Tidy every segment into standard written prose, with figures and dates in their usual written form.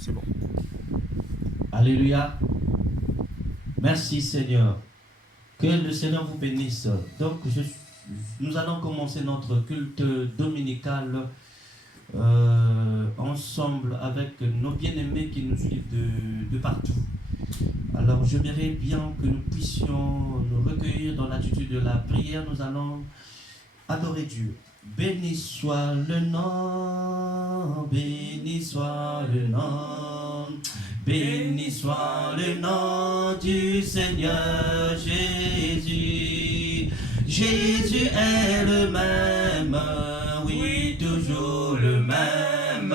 c'est bon. Alléluia. Merci Seigneur. Que le Seigneur vous bénisse. Donc, nous allons commencer notre culte dominical ensemble avec nos bien-aimés qui nous suivent de partout. Alors, j'aimerais bien que nous puissions nous recueillir dans l'attitude de la prière. Nous allons adorer Dieu. Béni soit le nom, béni soit le nom, béni soit le nom du Seigneur Jésus. Jésus est le même, oui, toujours le même.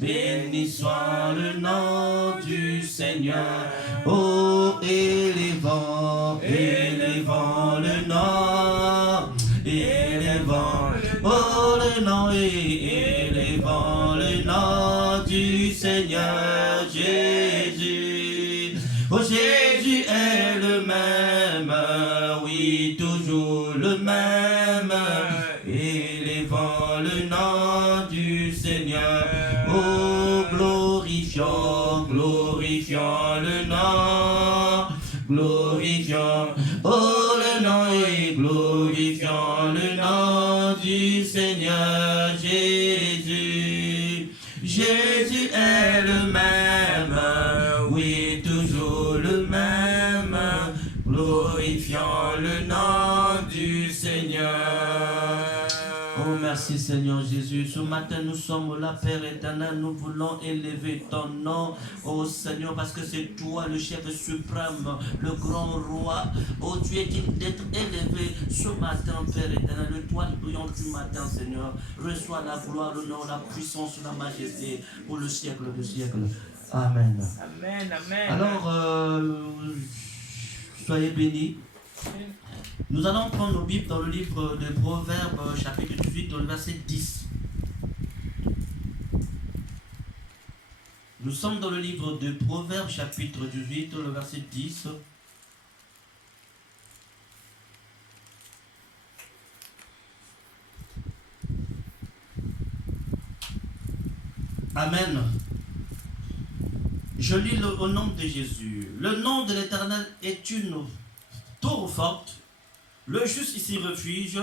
Béni soit le nom du Seigneur. Oh, élevons, élevons le nom, élevons, oh le nom, élevons le nom du Seigneur Jésus. Oh, Jésus est le même, oui, toujours le même. Élevons le nom du Seigneur. Oh, glorifions, glorifions le nom, glorifions, oh le nom et glorifions le nom du Seigneur Jésus. Jésus est le même, oui, toujours le même. Glorifions le nom du Seigneur. Oh, merci Seigneur Jésus. Ce matin, nous sommes là, Père éternel. Nous voulons élever ton nom, oh Seigneur, parce que c'est toi le chef suprême, le grand roi. Oh, tu es digne d'être élevé ce matin, Père éternel. Le toi brillant du matin, Seigneur. Reçois la gloire, l'honneur, la puissance, la majesté pour le siècle de siècle. Amen. Amen, amen. Alors, soyez bénis. Nous allons prendre nos Bibles dans le livre de Proverbes, chapitre 18, dans le verset 10. Nous sommes dans le livre de Proverbes, chapitre 18, dans le verset 10. Amen. Je lis au nom de Jésus. Le nom de l'Éternel est une tour forte. Le juste s'y refuge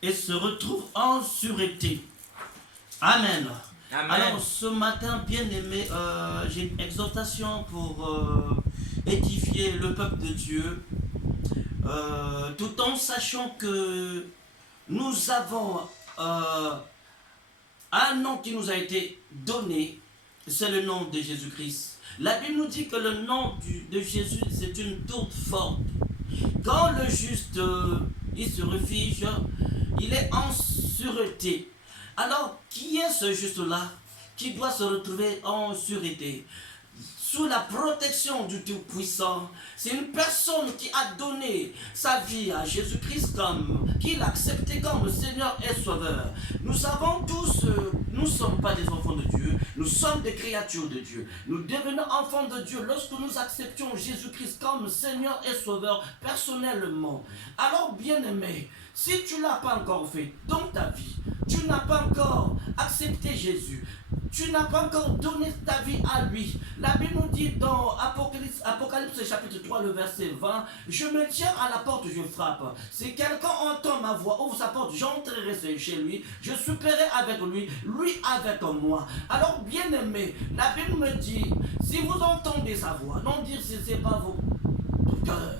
et se retrouve en sûreté. Amen. Amen. Alors ce matin, bien-aimé, j'ai une exhortation pour édifier le peuple de Dieu, tout en sachant que nous avons un nom qui nous a été donné, c'est le nom de Jésus-Christ. La Bible nous dit que le nom de Jésus, c'est une tour forte. Quand le juste, il se refuge, il est en sûreté. Alors, qui est ce juste-là qui doit se retrouver en sûreté? Sous la protection du Tout-Puissant. C'est une personne qui a donné sa vie à Jésus-Christ qui l'a accepté comme Seigneur et Sauveur. Nous savons tous, nous ne sommes pas des enfants de Dieu, nous sommes des créatures de Dieu. Nous devenons enfants de Dieu lorsque nous acceptions Jésus-Christ comme Seigneur et Sauveur personnellement. Alors, bien-aimé, si tu ne l'as pas encore fait dans ta vie, tu n'as pas encore accepté Jésus, tu n'as pas encore donné ta vie à lui. La Bible nous dit dans Apocalypse chapitre 3, le verset 20, « Je me tiens à la porte, je frappe. Si quelqu'un entend ma voix, ouvre sa porte, j'entrerai chez lui, je souperai avec lui, lui avec moi. » Alors, bien-aimé, la Bible me dit, si vous entendez sa voix, non dire si ce n'est pas vos cœurs.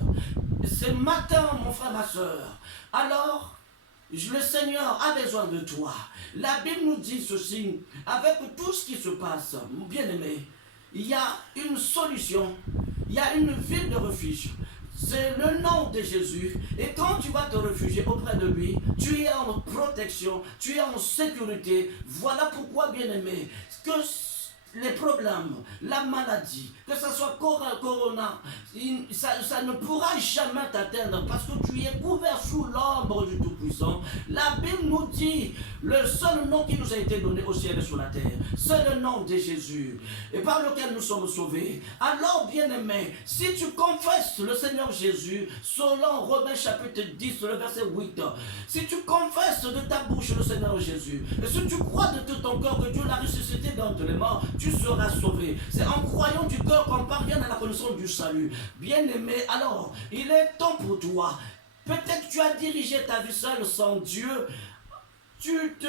Ce matin, mon frère, ma soeur, alors, le Seigneur a besoin de toi. La Bible nous dit ceci, avec tout ce qui se passe, bien-aimé, il y a une solution, il y a une ville de refuge. C'est le nom de Jésus. Et quand tu vas te réfugier auprès de lui, tu es en protection, tu es en sécurité. Voilà pourquoi, bien-aimé, que les problèmes, la maladie, que ce soit corona, ça ne pourra jamais t'atteindre parce que tu es couvert sous l'ombre du Tout-Puissant. La Bible nous dit le seul nom qui nous a été donné au ciel et sur la terre, c'est le nom de Jésus, et par lequel nous sommes sauvés. Alors, bien-aimé, si tu confesses le Seigneur Jésus, selon Romains chapitre 10, le verset 8, si tu confesses de ta bouche le Seigneur Jésus, et si tu crois de tout ton cœur que Dieu l'a ressuscité d'entre les morts, tu tu seras sauvé. C'est en croyant du cœur qu'on parvient à la connaissance du salut. Bien-aimé, alors, il est temps pour toi. Peut-être que tu as dirigé ta vie seule sans Dieu. Tu t'es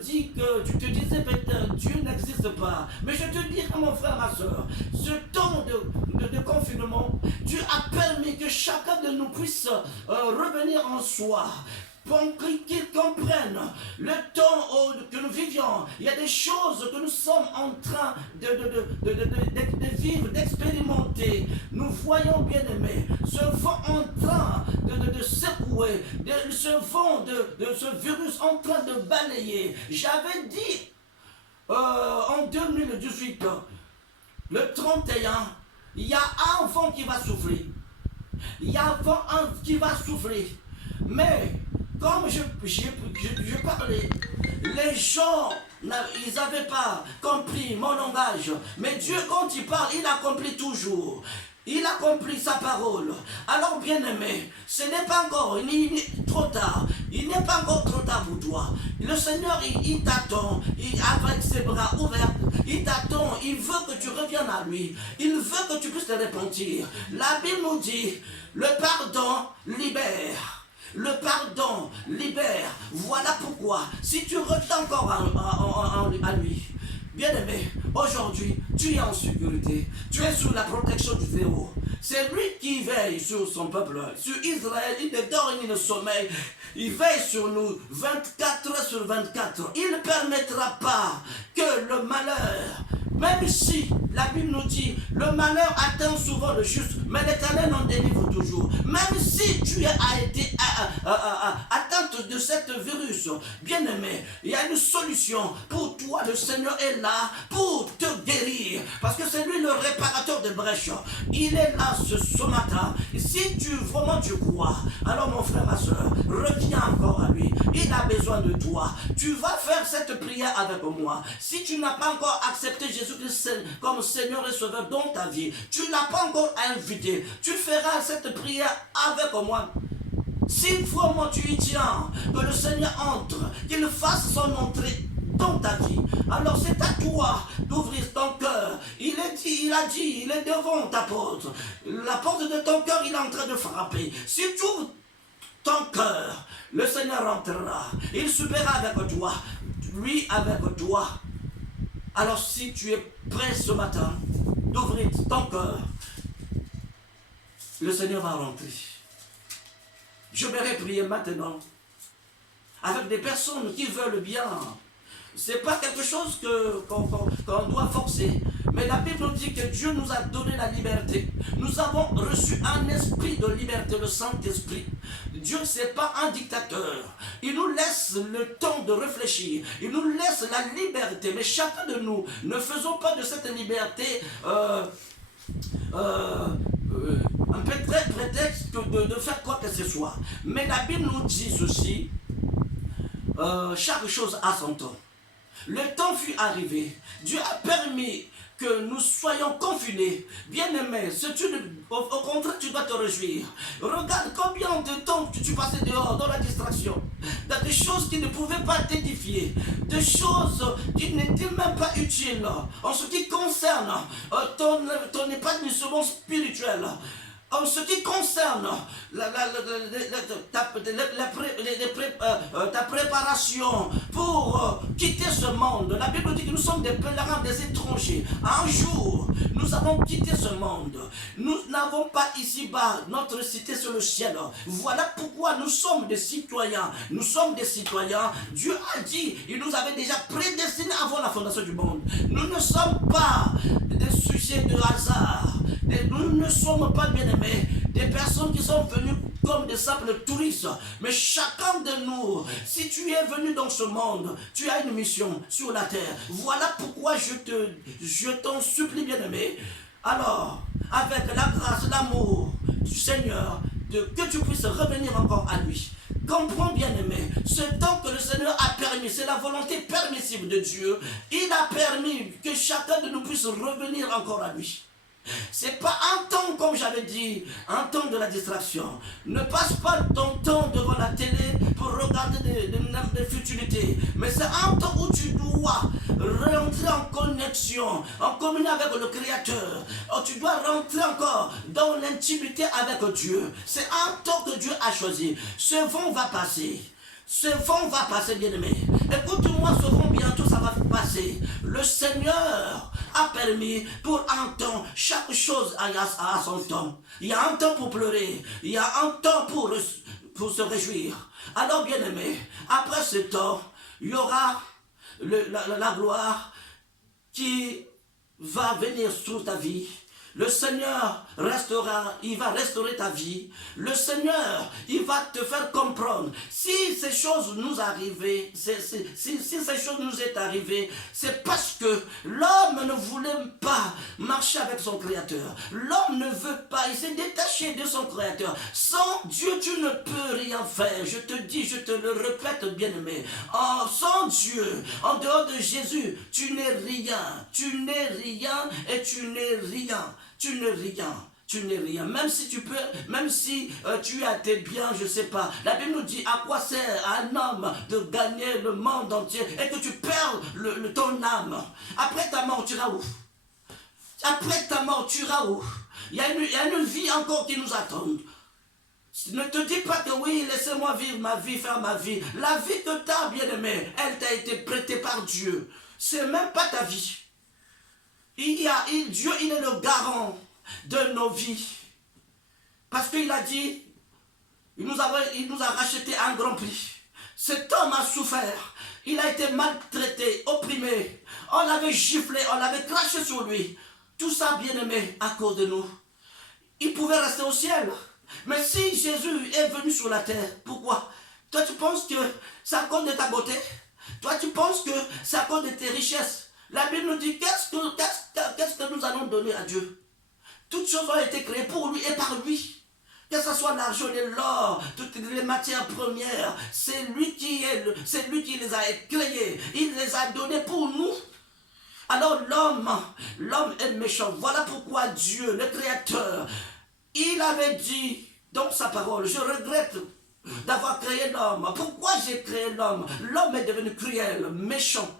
dit que tu te disais peut-être Dieu n'existe pas. Mais je te dis, mon frère, ma soeur, ce temps de confinement, Dieu a permis que chacun de nous puisse revenir en soi. Pour qu'ils comprennent le temps que nous vivions. Il y a des choses que nous sommes en train de vivre, d'expérimenter. Nous voyons, bien aimés, ce vent en train de secouer, ce vent ce virus en train de balayer. J'avais dit en 2018, le 31, il y a un vent qui va souffler. Il y a un vent qui va souffler. Mais comme je parlais, les gens, ils n'avaient pas compris mon langage. Mais Dieu, quand il parle, il accomplit toujours. Il accomplit sa parole. Alors, bien-aimé, ce n'est pas encore trop tard. Il n'est pas encore trop tard pour toi. Le Seigneur, il t'attend. Avec ses bras ouverts, il t'attend. Il veut que tu reviennes à lui. Il veut que tu puisses te repentir. La Bible nous dit, le pardon libère. Le pardon libère. Voilà pourquoi, si tu reviens encore à lui, bien-aimé, aujourd'hui, tu es en sécurité. Tu es sous la protection du Très-Haut. C'est lui qui veille sur son peuple, sur Israël. Il ne dort ni ne sommeille. Il veille sur nous 24 heures sur 24. Il ne permettra pas que le malheur, même si la Bible nous dit, le malheur atteint souvent le juste, mais l'Éternel en délivre toujours. Même si tu as été atteinte de cette virus, bien-aimé, il y a une solution pour toi. Le Seigneur est là pour te guérir, parce que c'est lui le réparateur de brèches. Il est là ce matin. Si vraiment tu crois, alors mon frère, ma soeur, reviens encore à lui. Il a besoin de toi. Tu vas faire cette prière avec moi. Si tu n'as pas encore accepté Jésus-Christ comme Seigneur et Sauveur dans ta vie, tu ne l'as pas encore invité, tu feras cette prière avec moi. Si vraiment tu y tiens, que le Seigneur entre, qu'il fasse son entrée dans ta vie, alors c'est à toi d'ouvrir ton cœur. Il a dit, il est devant ta porte. La porte de ton cœur, il est en train de frapper. Si tu ouvres ton cœur, le Seigneur entrera. Il subira avec toi, lui avec toi. Alors si tu es prêt ce matin d'ouvrir ton cœur, le Seigneur va rentrer. Je vais prier maintenant avec des personnes qui veulent bien. Ce n'est pas quelque chose qu'on doit forcer. Mais la Bible nous dit que Dieu nous a donné la liberté. Nous avons reçu un esprit de liberté, le Saint-Esprit. Dieu, ce n'est pas un dictateur. Il nous laisse le temps de réfléchir. Il nous laisse la liberté. Mais chacun de nous, ne faisons pas de cette liberté un prétexte de faire quoi que ce soit. Mais la Bible nous dit ceci, chaque chose a son temps. Le temps fut arrivé. Dieu a permis que nous soyons confinés. Bien-aimé, au contraire, tu dois te réjouir. Regarde combien de temps tu passais dehors, dans la distraction. Dans des choses qui ne pouvaient pas t'édifier. Des choses qui n'étaient même pas utiles. En ce qui concerne ton épanouissement spirituel. En ce qui concerne ta préparation pour quitter ce monde, la Bible dit que nous sommes des pèlerins, des étrangers. Un jour, nous allons quitter ce monde. Nous n'avons pas ici-bas notre cité sur le ciel. Voilà pourquoi nous sommes des citoyens. Nous sommes des citoyens. Dieu a dit, il nous avait déjà prédestinés avant la fondation du monde. Nous ne sommes pas des sujets de hasard. Nous ne sommes pas bien-aimés, des personnes qui sont venues comme des simples touristes. Mais chacun de nous, si tu es venu dans ce monde, tu as une mission sur la terre. Voilà pourquoi je t'en supplie, bien-aimé. Alors, avec la grâce, l'amour du Seigneur, que tu puisses revenir encore à lui. Comprends, bien-aimé, ce temps que le Seigneur a permis, c'est la volonté permissible de Dieu. Il a permis que chacun de nous puisse revenir encore à lui. C'est pas un temps, comme j'avais dit, un temps de la distraction. Ne passe pas ton temps devant la télé pour regarder des futilités. Mais c'est un temps où tu dois rentrer en connexion, en communion avec le Créateur. Tu dois rentrer encore dans l'intimité avec Dieu. C'est un temps que Dieu a choisi. Ce vent va passer. Ce vent va passer, bien-aimé. Écoute-moi, ce vent, bientôt ça va passer. Le Seigneur a permis pour un temps, chaque chose a son temps. Il y a un temps pour pleurer, il y a un temps pour se réjouir. Alors, bien-aimé, après ce temps, il y aura la gloire qui va venir sur ta vie. Le Seigneur restaurera, il va restaurer ta vie. Le Seigneur, il va te faire comprendre. Si ces choses nous arrivent, si ces choses nous est arrivées, c'est parce que l'homme ne voulait pas marcher avec son Créateur. L'homme ne veut pas, il s'est détaché de son Créateur. Sans Dieu, tu ne peux rien faire. Je te dis, je te le répète, bien-aimé. Sans Dieu, en dehors de Jésus, tu n'es rien. Tu n'es rien et tu n'es rien. Tu n'es rien, tu n'es rien. Même si tu peux, même si tu as tes biens, je ne sais pas. La Bible nous dit à quoi sert à un homme de gagner le monde entier et que tu perds ton âme. Après ta mort, tu iras où? Après ta mort, tu iras où? Il y a une vie encore qui nous attend. Ne te dis pas que oui, laissez-moi vivre ma vie, faire ma vie. La vie que tu as, bien-aimé, elle t'a été prêtée par Dieu. C'est même pas ta vie. Dieu, il est le garant de nos vies. Parce qu'il a dit, il nous a racheté un grand prix. Cet homme a souffert. Il a été maltraité, opprimé. On l'avait giflé, on l'avait craché sur lui. Tout ça, bien-aimé, à cause de nous. Il pouvait rester au ciel. Mais si Jésus est venu sur la terre, pourquoi? Toi, tu penses que c'est à cause de ta beauté? Toi, tu penses que c'est à cause de tes richesses? La Bible nous dit qu'est-ce que nous allons donner à Dieu? Toutes choses ont été créées pour lui et par lui. Que ce soit l'argent et l'or, toutes les matières premières, c'est lui qui les a créées. Il les a données pour nous. Alors l'homme est méchant. Voilà pourquoi Dieu, le Créateur, il avait dit dans sa parole, je regrette d'avoir créé l'homme. Pourquoi j'ai créé l'homme? L'homme est devenu cruel, méchant.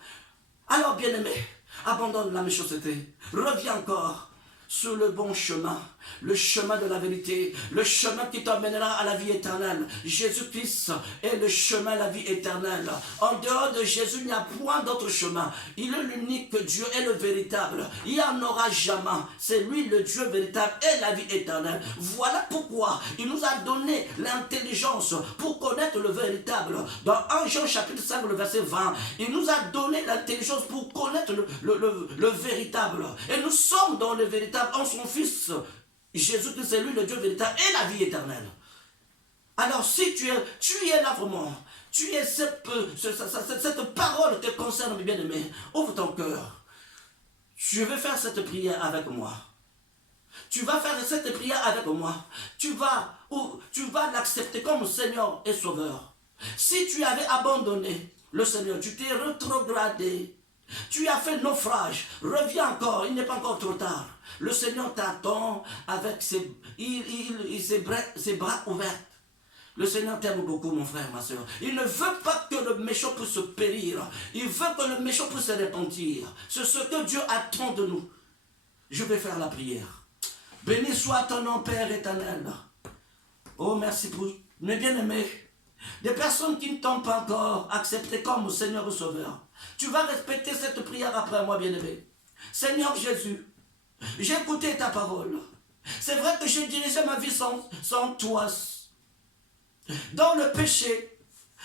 Alors, bien-aimé, abandonne la méchanceté. Reviens encore sur le bon chemin, le chemin de la vérité, le chemin qui t'emmènera à la vie éternelle. Jésus-Christ est le chemin à la vie éternelle. En dehors de Jésus, il n'y a point d'autre chemin. Il est l'unique Dieu et le véritable. Il n'y en aura jamais. C'est lui le Dieu véritable et la vie éternelle. Voilà pourquoi il nous a donné l'intelligence pour connaître le véritable. Dans 1 Jean chapitre 5, le verset 20, il nous a donné l'intelligence pour connaître le véritable. Et nous sommes dans le véritable en son Fils. Jésus-Christ, c'est lui le Dieu véritable et la vie éternelle. Alors si tu es là vraiment, tu es cette parole te concerne, bien-aimé, ouvre ton cœur. Je vais faire cette prière avec moi. Tu vas faire cette prière avec moi. Tu vas l'accepter comme Seigneur et Sauveur. Si tu avais abandonné le Seigneur, tu t'es rétrogradé, tu as fait naufrage, reviens encore, il n'est pas encore trop tard. Le Seigneur t'attend avec ses bras ouverts. Le Seigneur t'aime beaucoup, mon frère, ma soeur. Il ne veut pas que le méchant puisse périr. Il veut que le méchant puisse se repentir. C'est ce que Dieu attend de nous. Je vais faire la prière. Béni soit ton nom, Père éternel. Oh, merci pour mes bien-aimés. Des personnes qui ne t'ont pas encore accepté comme Seigneur et Sauveur. Tu vas respecter cette prière après moi, bien-aimé. Seigneur Jésus, j'ai écouté ta parole. C'est vrai que j'ai dirigé ma vie sans toi, dans le péché.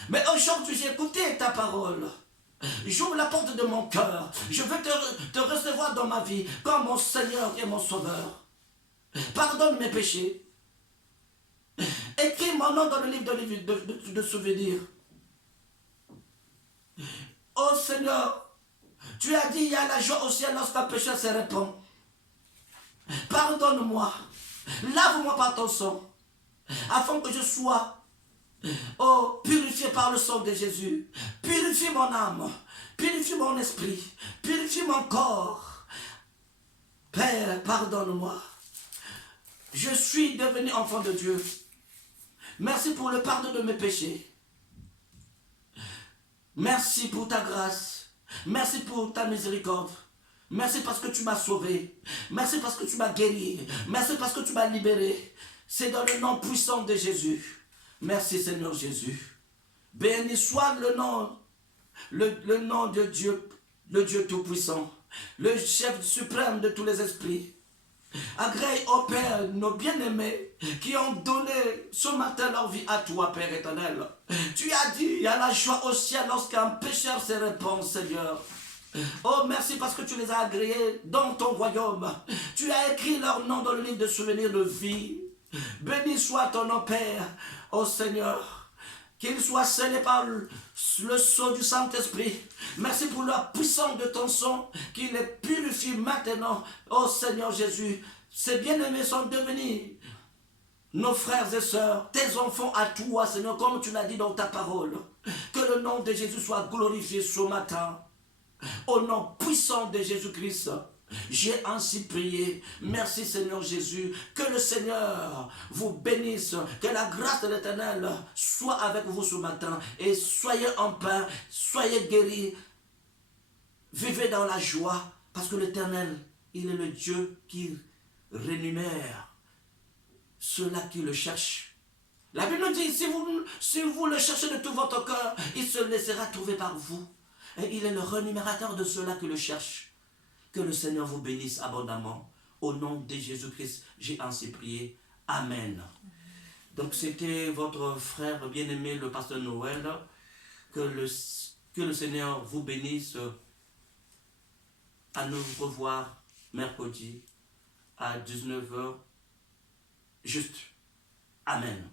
Mais aujourd'hui, j'ai écouté ta parole. J'ouvre la porte de mon cœur. Je veux te recevoir dans ma vie comme mon Seigneur et mon Sauveur. Pardonne mes péchés. Écris mon nom dans le livre de souvenirs. Oh Seigneur, tu as dit il y a la joie au ciel lorsqu'un péché se répand. Pardonne-moi, lave-moi par ton sang, afin que je sois purifié par le sang de Jésus. Purifie mon âme, purifie mon esprit, purifie mon corps. Père, pardonne-moi. Je suis devenu enfant de Dieu. Merci pour le pardon de mes péchés. Merci pour ta grâce. Merci pour ta miséricorde. Merci parce que tu m'as sauvé. Merci parce que tu m'as guéri. Merci parce que tu m'as libéré. C'est dans le nom puissant de Jésus. Merci Seigneur Jésus. Béni soit le nom de Dieu, le Dieu Tout-Puissant, le chef suprême de tous les esprits. Agrée au Père, nos bien-aimés, qui ont donné ce matin leur vie à toi, Père éternel. Tu as dit, il y a la joie au ciel lorsqu'un pécheur se répand, Seigneur. Oh, merci parce que tu les as agréés dans ton royaume. Tu as écrit leur nom dans le livre de souvenirs de vie. Béni soit ton nom, Père, oh Seigneur. Qu'ils soient scellés par le sceau du Saint-Esprit. Merci pour la puissance de ton sang qui les purifie maintenant. Oh Seigneur Jésus, ces bien-aimés sont devenus nos frères et sœurs, tes enfants à toi, Seigneur, comme tu l'as dit dans ta parole. Que le nom de Jésus soit glorifié ce matin. Au nom puissant de Jésus-Christ. J'ai ainsi prié. Merci Seigneur Jésus. Que le Seigneur vous bénisse. Que la grâce de l'Éternel soit avec vous ce matin. Et soyez en paix. Soyez guéris. Vivez dans la joie. Parce que l'Éternel, il est le Dieu qui rémunère ceux-là qui le cherchent. La Bible nous dit, si vous le cherchez de tout votre cœur, il se laissera trouver par vous. Et il est le rémunérateur de ceux-là qui le cherchent. Que le Seigneur vous bénisse abondamment. Au nom de Jésus-Christ, j'ai ainsi prié. Amen. Donc c'était votre frère bien-aimé, le pasteur Noël. Que le Seigneur vous bénisse. À nous revoir mercredi à 19h. Juste. Amen.